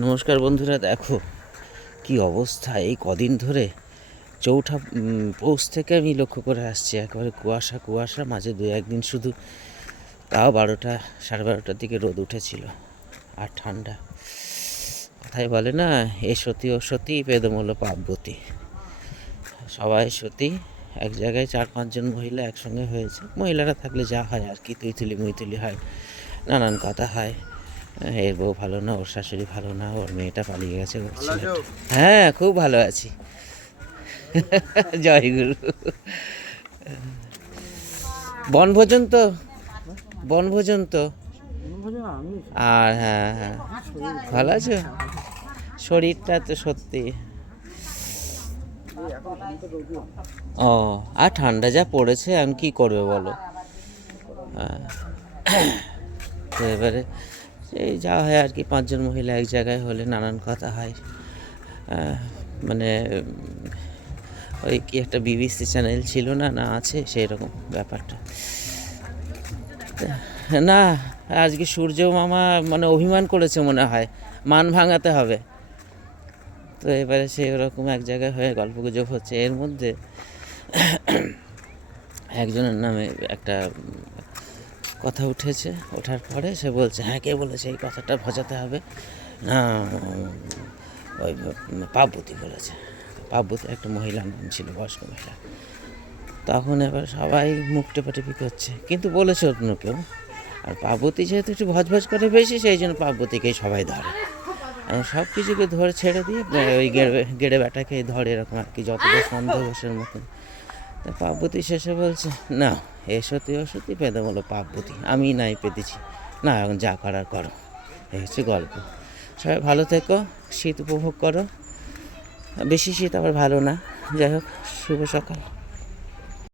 নমস্কার বন্ধুরা, দেখো কি অবস্থা এই কদিন ধরে। চৌঠা পৌষ থেকে আমি লক্ষ্য করে আসছি, একেবারে কুয়াশা কুয়াশা, মাঝে দু একদিন শুধু তাও 12টা 12:30টার দিকে রোদ উঠেছিল আর ঠান্ডা। কথাই বলে না, এ সতী ও সতী পেদম হলো পার্বতী। সবাই সতী, এক জায়গায় 4-5 জন মহিলা একসঙ্গে হয়েছে। মহিলারা থাকলে যা হয় আর কি, তুইতুলি মুইতুলি হয়, নানান কথা হয়। এর বউ ভালো না, ওর শাশুড়ি ভালো না, ওর মেয়েটা পালিয়ে গেছে, ওর ছেলেটা। হ্যাঁ, খুব ভালো আছি। জয় গুরু। বনভোজন তো, বনভোজন তো। আর হ্যাঁ হ্যাঁ, ভালো আছো? শরীরটা তো সত্যি। ও, আর ঠান্ডা যা পড়েছে, আমি কি করবে বলো। তো এবারে এই যা হয় আর কি, 5 জন মহিলা এক জায়গায় হলে নানান কথা হয়। মানে ওই কি একটা বিবিসি চ্যানেল ছিল না, না আছে সেই রকম ব্যাপারটা। না, আজকে সূর্য মামা মানে অভিমান করেছে মনে হয়, মান ভাঙাতে হবে। তো এবারে সেই ওরকম এক জায়গায় হয়ে গল্প গুজব হচ্ছে। এর মধ্যে একজনের নামে একটা কথা উঠেছে, ওঠার পরে সে বলছে, হ্যাঁ কে বলেছে এই কথাটা ভজাতে হবে না, ওই পার্বতী বলেছে। পার্বতী একটা মহিলার নাম ছিল, বয়স্ক মহিলা। তখন এবার সবাই মুখ টেপাটেপি করছে, কিন্তু বলেছে অন্য কেউ। আর পার্বতী যেহেতু একটু ভজভজ করে বেশি, সেই জন্য পার্বতীকেই সবাই ধরে। সব কিছুকে ধরে ছেড়ে দিয়ে ওই গেড়ে বেটাকে ধরে, এরকম আর কি, যতটা সন্দেহ বসের মতন। তা পার্বতী শেষে বলছে, না এ সতী ও সতী পেদম হলো পার্বতী, আমি নাই পেতেছি, না এখন যা করার করো। এই হচ্ছে গল্প। সবাই ভালো থেকো, শীত উপভোগ করো। বেশি শীত আবার ভালো না। যাই হোক, শুভ সকাল।